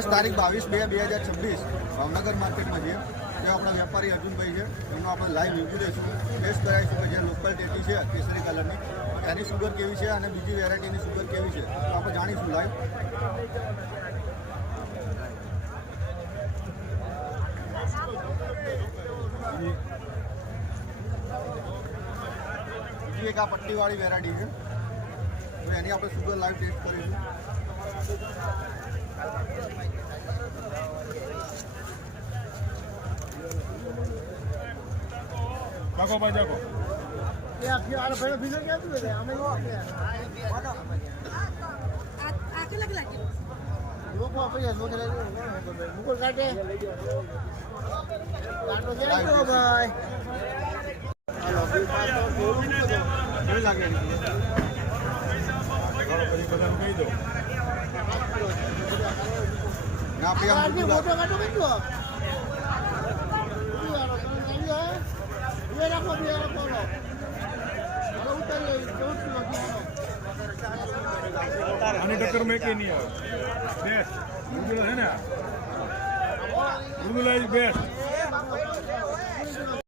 आज तारीख 22/2/2026 भावनगर मार्केटમાં છે જે આપણા વેપારી અર્જુનભાઈ છે એમનો આપણે લાઈવ રિવ્યુ લઈશું ટેસ્ટ કરાવીશું કે જે લોકલ ટેટી છે કેસરી કલરની એની સુગર કેવી છે અને બીજી વેરાયટીની સુગર કેવી છે તો આપણે જાણીશું લાઈવ. બીજી એક આ પટ્ટીવાળી વેરાયટી છે તો એની આપણે સુગર લાઈવ ટેસ્ટ કરીશું. જાગો ભાઈ જાગો કેવી લાગે બધાને કહી દો આની ટક્કર મેં કે નહીં આવે બેસ્ટ છે ને બેસ્ટ